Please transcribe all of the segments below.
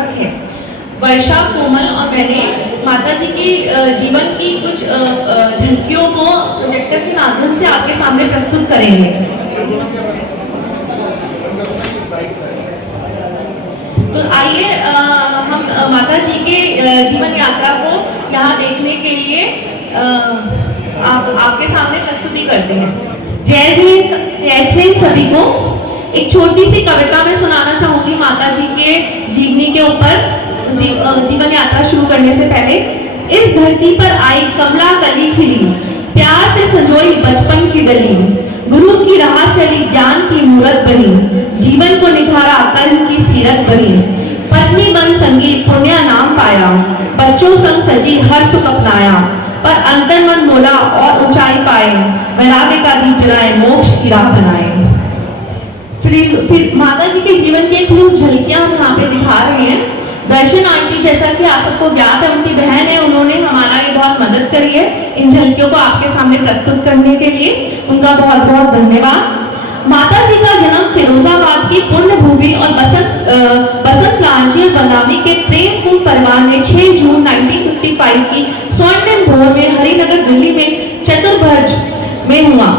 लेखक है। वर्षा, कोमल और मैंने माता जी की जीवन की कुछ झलकियों को प्रोजेक्टर के माध्यम से आपके सामने प्रस्तुत करेंगे। तो आइए हम माता जी के जीवन यात्रा को यहाँ देखने के लिए आपके सामने प्रस्तुति करते हैं। जय हिंद सभी को। एक छोटी सी कविता में सुनाना चाहूंगी माता जी के जीवनी के ऊपर। जीवन यात्रा शुरू करने से पहले, इस धरती पर आई कमला कली खिली, प्यार से संजोई बचपन की डली, गुरु की राह चली ज्ञान की मूरत बनी, जीवन को निखारा कर्म की सीरत बनी, पत्नी बन संगी पुण्य नाम पाया, बच्चों संग सजी हर सुख अपनाया, पर अंतर मन मोला और ऊंचाई पाए, वैराग्य का दीप जलाए मोक्ष की राह बनाए। फिर माता जी के जीवन की कुछ झलकियां हम यहाँ पे दिखा रहे हैं। दर्शन आंटी, जैसा कि आप सबको ज्ञात है, उनकी बहन है, उन्होंने हमारा ये बहुत मदद करी है इन झलकियों को आपके सामने प्रस्तुत करने के लिए। उनका बहुत बहुत धन्यवाद। माता जी का जन्म फिरोजाबाद की पुण्य भूमि और बसंत लाल जी और बदामी के प्रेमपूर्ण परिवार में 6 जून 1955 की स्वर्णिम भोर में हरिनगर दिल्ली में चतुर्भुज में हुआ।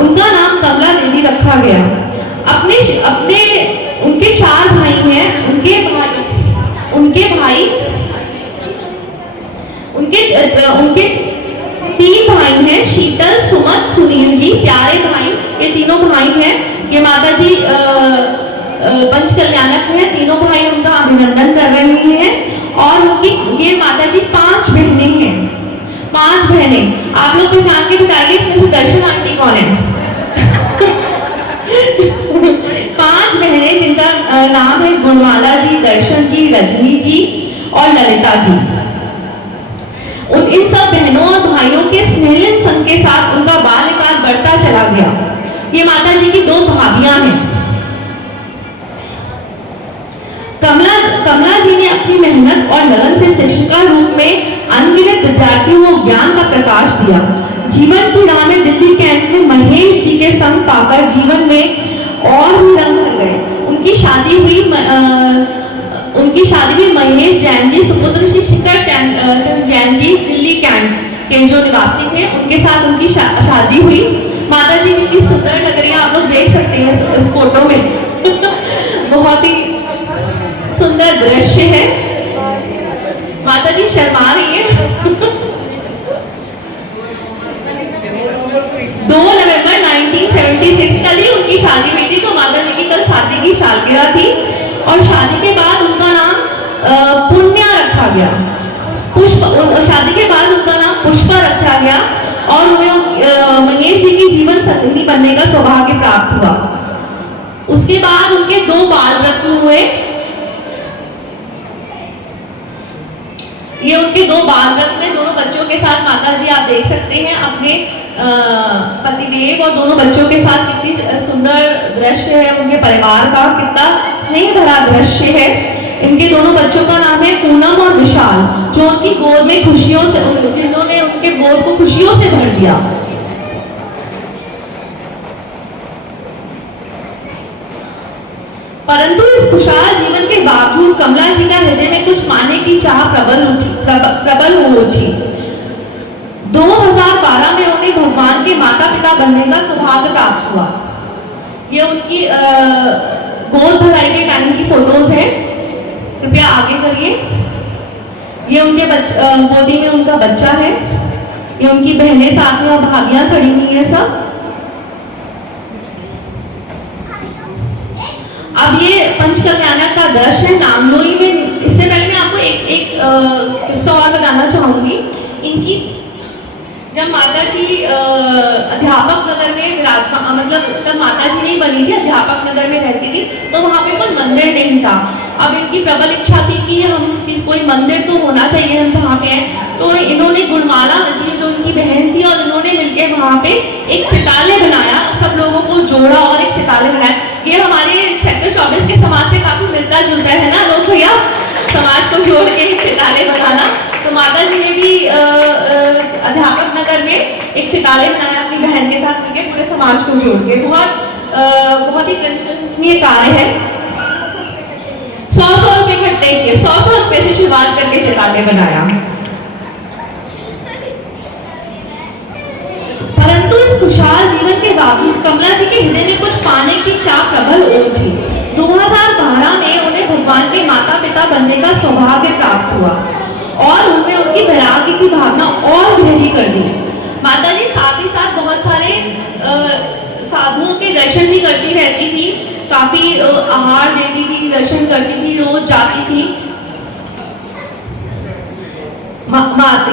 उनका नाम कमला देवी रखा गया। उनके 4 भाई हैं। उनके 3 भाई हैं, शीतल, सुमत, सुनील जी, प्यारे भाई। ये तीनों भाई हैं। ये माता जी पंच कल्याणक हैं। तीनों भाई उनका अभिनंदन कर रहे हैं। और ये माता जी 5 बहनें हैं। 5 बहनें आप लोग पहचान के बताइए इसमें से दर्शन आंटी कौन है? 5 बहनें जिनका नाम है गुणमाला जी, दर्शन जी, रजनी जी और ललिता जी। इन सब बहनों और भाइयों के स्नेहलन संग के साथ उनका बाल्यकाल बढ़ता चला गया। ये माता जी की 2 भाभियां हैं। कमला जी ने अपनी मेहनत और लगन से शिक्षिका रूप में अनगिनत विद्यार्थियों को ज्ञान का प्रकाश दिया। जीवन की राह में दिल्ली कैंट में महेश जी के संग पाकर जीवन में और भी रंग भर गए। उनकी शादी हुई महेश जैन जी, सुपुत्र श्री शिखर चंद जैन जी, दिल्ली कैंट के जो निवासी थे, उनके साथ उनकी शादी हुई। माता जी कितनी सुंदर लग रही है, आप लोग देख सकते हैं इस फोटो में। बहुत ही सुंदर दृश्य है। माता जी शर्मा रही है। 2 नवंबर 1976 कल ही उनकी शादी हुई थी। तो माता जी की कल शादी की सालगिरह थी। और शादी के बाद उनका नाम पुण्या रखा गया। शादी के बाद उनका नाम पुष्पा रखा गया। और उन्हें महेश जी की जीवन संगी बनने का सौभाग्य प्राप्त हुआ। उसके बाद उनके 2 बाल रत्न हुए। ये उनके 2 बाल रत्न में दोनों बच्चों के साथ माता जी आप देख सकते हैं अपने पतिदेव और दोनों बच्चों के साथ कितनी सुंदर दृश्य है। उनके परिवार का कितना स्नेह भरा दृश्य है। इनके दोनों बच्चों का नाम है पूनम और विशाल, जो उनकी गोद में जिन्होंने उनके गोद को खुशियों से भर दिया। परंतु इस खुशहाल जीवन के बावजूद कमला जी का हृदय में कुछ पाने की चाह प्रबल हो उठी। 2012 में उन्हें भगवान के माता पिता बनने का सौभाग्य प्राप्त हुआ। ये उनकी गोद भराई के टाइम की फोटोज है। कृपया आगे करिए। ये उनके गोदी में उनका बच्चा है। ये उनकी बहनें साथ में और भाभियां खड़ी हुई है सब। अब ये पंच कल्याणक का दृश्य है नामलोई में। इससे पहले मैं आपको एक किस्सा और बताना चाहूंगी। इनकी जब माता जी अध्यापक नगर में विराजमान, मतलब तब माता जी नहीं बनी थी, अध्यापक नगर में रहती थी, तो वहाँ पे कोई मंदिर नहीं था। अब इनकी प्रबल इच्छा थी कि हम कोई मंदिर तो होना चाहिए हम जहाँ पे हैं। तो इन्होंने गुणमाला जी जो उनकी बहन थी और इन्होंने मिलकर वहाँ पे एक चितालय बनाया, सब लोगों को जोड़ा और एक चितालय बनाया। ये हमारे सेक्टर 24 के समाज से काफी मिलता जुलता है ना लोग भैया, समाज को जोड़ के एक चितालय बनाना। तो माता जी ने भी अध्यापक नगर में एक चितालय बनाया अपनी बहन के साथ मिलकर, पूरे समाज को जोड़ के। बहुत ही प्रशंसनीय कार्य है। 100 रुपए देखिए 100 रुपए से शुरुआत करके चटाके बनाया। परंतु इस खुशहाल जीवन के बावजूद कमला जी के हृदय में कुछ पाने की चाह प्रबल उठी। 2012 में उन्हें भगवान के माता पिता बनने का सौभाग्य प्राप्त हुआ और उनमें उनकी वैराग्य की भावना और गहरी कर दी। माता जी साथ ही साथ बहुत सारे साधुओं के दर्शन भी करती रहती थी, काफी आहार देती थी, दर्शन करती थी, रोज जाती थी।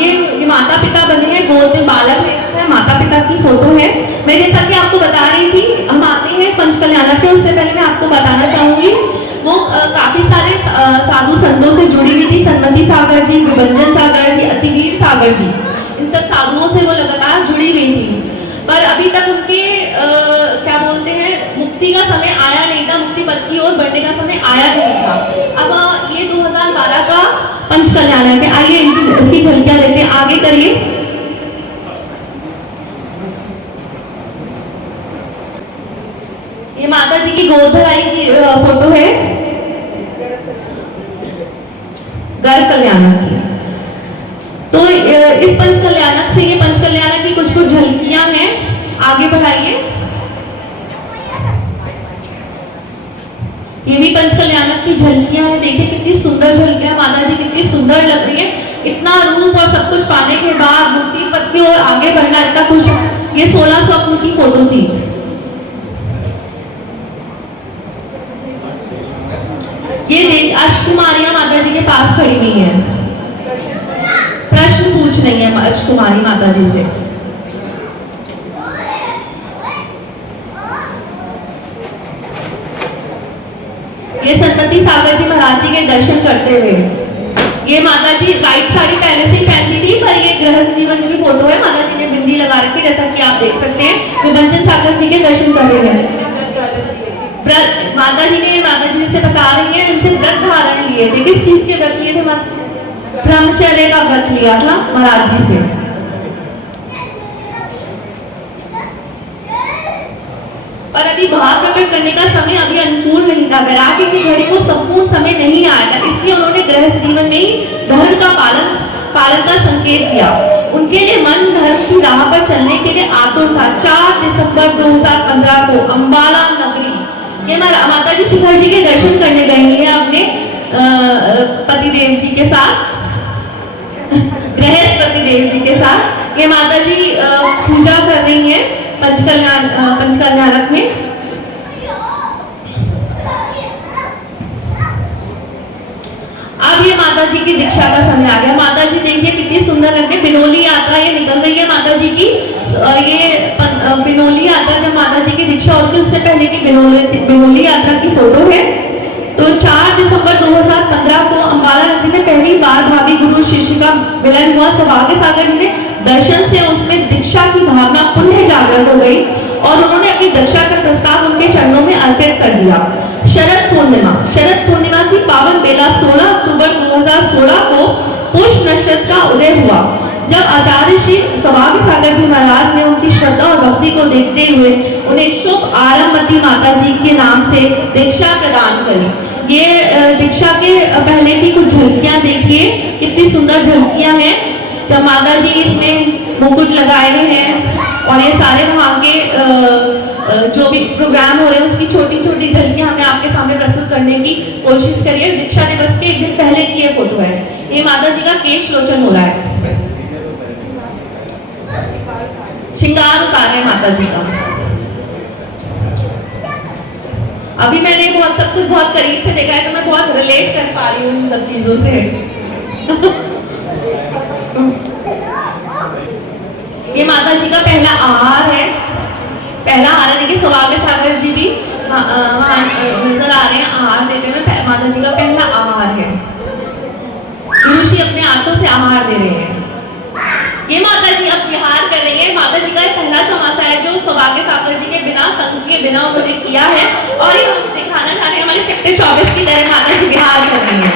ये माता पिता बने हैं, गोद में बालक है, माता पिता की फोटो है। मैं जैसा कि आपको बता रही थी, हम आते हैं पंचकल्याणक पे, उससे पहले मैं आपको बताना चाहूंगी वो काफी सारे साधु संतों से जुड़ी हुई थी। सन्मति सागर जी, विभंजन सागर जी, अतिवीर सागर जी, इन सब साधुओं से वो लगातार जुड़ी हुई थी। पर अभी तक उनके क्या बोलते हैं, मुक्ति का समय आया नहीं था, मुक्ति पथ की ओर बढ़ने का समय आया नहीं था। अब ये 2012 का पंचकल्याणक है। आइए इसकी झलकियां लेते हैं, आगे करिए। ये माता जी की गोद भराई की फोटो है, गर्भ कल्याणक की। तो इस पंचकल्याणक से, ये पंचकल्याणक की कुछ झलकियां हैं, आगे बढ़ाइए। ये भी पंचकल्याणक की झलकियां हैं, देखिए कितनी सुंदर झलकियां, माता जी कितनी सुंदर लग रही है। इतना रूप और सब कुछ पाने के बाद मुक्ति पथ की ओर आगे बढ़ना इतना खुश। ये 16 स्वप्न की फोटो थी। ये देख अष्टकुमारियां माता जी के पास खड़ी हुई हैं, प्रश्न पूछ रही है अष्टकुमारी माता जी से। ये सन्मति सागर जी महाराज जी के दर्शन करते हुए। ये माता जी व्हाइट साड़ी पहले से ही पहनती थी, पर ये गृहस्थ जीवन की फोटो है। माता जी ने बिंदी लगा रखी, जैसा कि आप देख सकते हैं। विभंजन सागर जी के दर्शन कर रहे हैं। व्रत माता जी जिसे बता रही है, उनसे व्रत धारण लिए थे। किस चीज के व्रत लिए थे? ब्रह्मचर्य का व्रत लिया था महाराज जी से। पर अभी भाव प्रकट करने का समय अभी अनुकूल नहीं था, वैराग्य की घड़ी को संपूर्ण समय नहीं आया था, इसलिए उन्होंने गृहस्थ जीवन में ही धर्म का पालन का संकेत दिया। उनके लिए मन धर्म की राह पर चलने के लिए आतुर था। 4 दिसंबर 2015 को अंबाला नगरी, ये माता जी शिखर जी के दर्शन करने गई है अपने पतिदेव जी के साथ, गृहस्थ पतिदेव जी के साथ। ये माता जी पूजा कर रही है पंचकल्याणक में। अब ये माता जी की दीक्षा का समय आ गया। माता जी देखिए कितनी सुंदर लगती है। बिनोली यात्रा ये निकल रही है माता जी की। ये बिनोली यात्रा जब माता जी की दीक्षा होती है उससे पहले की बिनोली यात्रा की फोटो है। तो 4 दिसंबर 2015 को अंबाला नगरी में पहली बार भावी गुरु शिष्य का मिलन हुआ। सौभाग्य सागर जी ने दर्शन से उसमें दीक्षा की भावना पुनः जागृत हो गई और उन्होंने अपनी दीक्षा का प्रस्ताव उनके चरणों में अर्पित कर दिया। शरद पूर्णिमा की पावन बेला 16 अक्टूबर 2016 को पुष्य नक्षत्र का उदय हुआ, जब आचार्य श्री सौभाग्य सागर जी महाराज ने उनकी श्रद्धा और भक्ति को देखते हुए उन्हें शुभ आरंभवती माता जी के नाम से दीक्षा प्रदान करी। ये दीक्षा के पहले की कुछ झलकियां देखिए, कितनी सुंदर झलकियां हैं। जब माता जी इसमें मुकुट लगाए हुए हैं और ये सारे वहाँ के जो भी प्रोग्राम हो रहे हैं उसकी छोटी छोटी झलकियां हमने आपके सामने प्रस्तुत करने की कोशिश करी है। दीक्षा दिवस के एक दिन पहले की ये फोटो है। ये माता जी का केश लोचन हो रहा है, श्रृंगार उतार रहे माता जी का। अभी मैंने सब कुछ बहुत करीब से देखा है तो मैं बहुत रिलेट कर पा रही हूँ इन सब चीजों से। ये माता जी का पहला आहार है, देखिए सौभाग्य सागर जी भी वहाँ नजर आ रहे हैं आहार देते हुए। माता जी का पहला आहार है, ऋषि अपने हाथों से आहार दे रहे हैं। ये माता जी अब विहार कर रही है। माता जी का पहला चौमासा है जो सौभाग्य सागर जी के बिना संग के बिना उन्होंने किया है और ये हम दिखाना चाह रहे हैं हमारे सेक्टर 24 की तरह माता जी विहार कर रही है।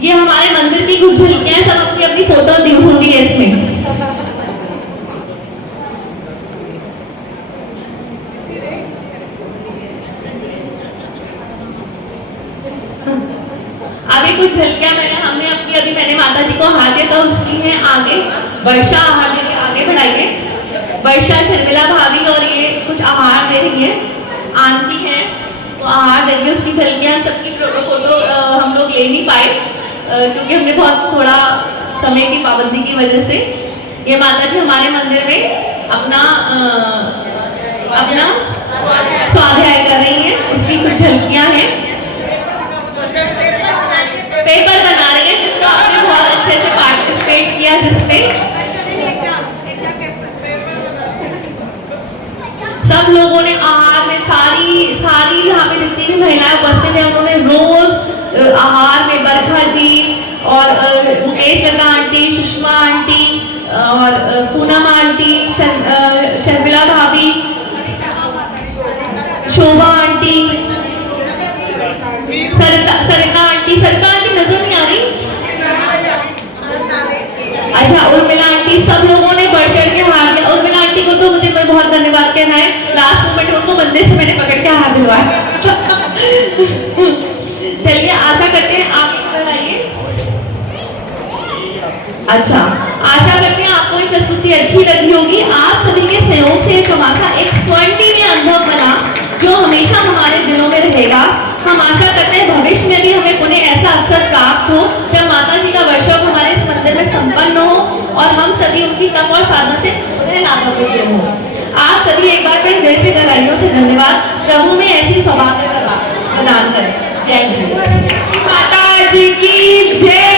ये हमारे मंदिर की कुछ झलकियां, सब अपनी अपनी फोटो दी होंगी इसमें। माता जी को आहार दिया तो उसकी है आगे वर्षा, आहार दे के आगे बढ़ाइए। वर्षा, शर्मिला भाभी और ये कुछ आहार दे रही है, आंटी है तो आहार देंगे, उसकी झलकियाँ हम सबकी फोटो हम लोग ले नहीं पाए क्योंकि हमने बहुत थोड़ा समय की पाबंदी की वजह से। ये माता जी हमारे मंदिर में अपना स्वाध्याय कर रही हैं, उसकी कुछ झलकियाँ हैं। पेपर बना रही है जिसमें आपने बहुत अच्छे से पार्टिसिपेट किया, जिसमें सब लोगों ने आहार में सारी यहाँ पे जितनी भी महिलाएं उपस्थित हैं उन्होंने रोज आहार में बरखा जी और मुकेश लता आंटी, सुषमा आंटी और पूनम आंटी, शर्मिला भाभी, शोभा आंटी, सरिता आंटी नजर नहीं आ रही, अच्छा उर्मिला आंटी, सब लोगों ने बढ़ चढ़ के हार दिया। उर्मिला आंटी को तो मुझे बहुत धन्यवाद कहना है, लास्ट मोमेंट उनको बंदे से मैंने पकड़ के हार दिलवाया। चलिए आशा करते हैं आप इधर आइए। अच्छा, आशा करते हैं आपको ये प्रस्तुति अच्छी लगी होगी। आप सभी के सहयोग से चौमासा एक स्वर्णिम अनुभव बना जो हमेशा हमारे दिलों में रहेगा। हम आशा करते हैं भविष्य में भी हमें पुनः ऐसा अवसर प्राप्त हो जब माता जी का वर्षा हमारे इस मंदिर में संपन्न हो और हम सभी उनकी तप और साधना से पुनः लाभान्वित हो। आप सभी एक बार फिर दिल से गहराइयों से धन्यवाद। प्रभु में ऐसी सौभाग्य प्रदान करें। जय जय माता जी की जय।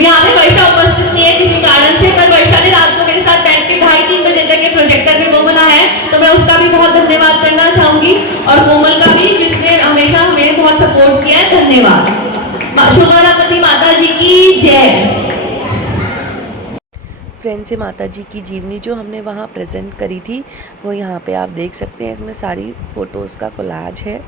यहाँ पे वर्षा उपस्थित नहीं है किसी कारण से, पर वर्षा ने रात को मेरे साथ बैठ के 2:30-3 बजे तक के प्रोजेक्टर में वो बना है, तो मैं उसका भी बहुत धन्यवाद करना चाहूंगी और कोमल का भी जिसने हमेशा हमें बहुत सपोर्ट किया है। धन्यवाद। शुभरामती माता जी की जय। फ्रेंड से माता जी की जीवनी जो हमने वहाँ प्रेजेंट करी थी वो यहाँ पे आप देख सकते हैं। इसमें सारी फ़ोटोज़ का कोलाज है।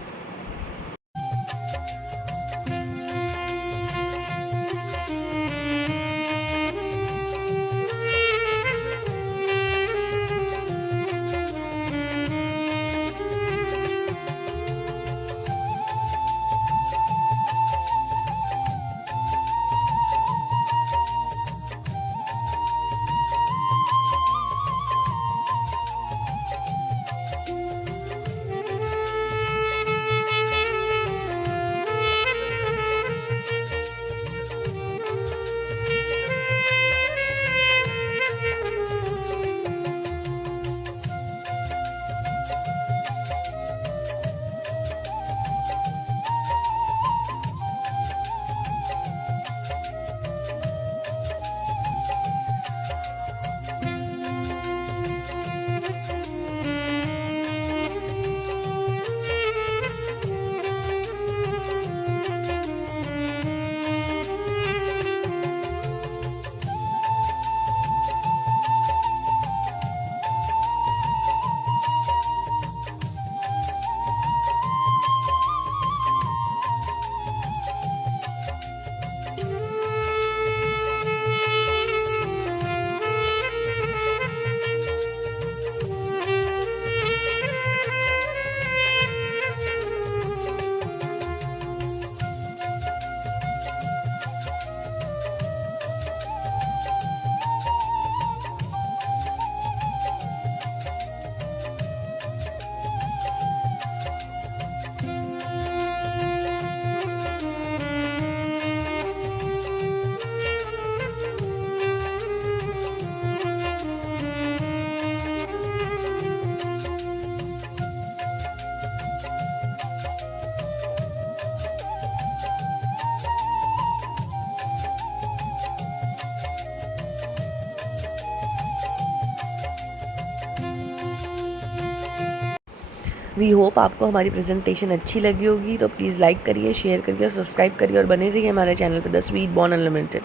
वी होप आपको हमारी प्रेजेंटेशन अच्छी लगी होगी, तो प्लीज़ लाइक करिए, शेयर करिए और सब्सक्राइब करिए और बने रहिए हमारे चैनल पे द स्वीट बॉर्न अनलिमिटेड।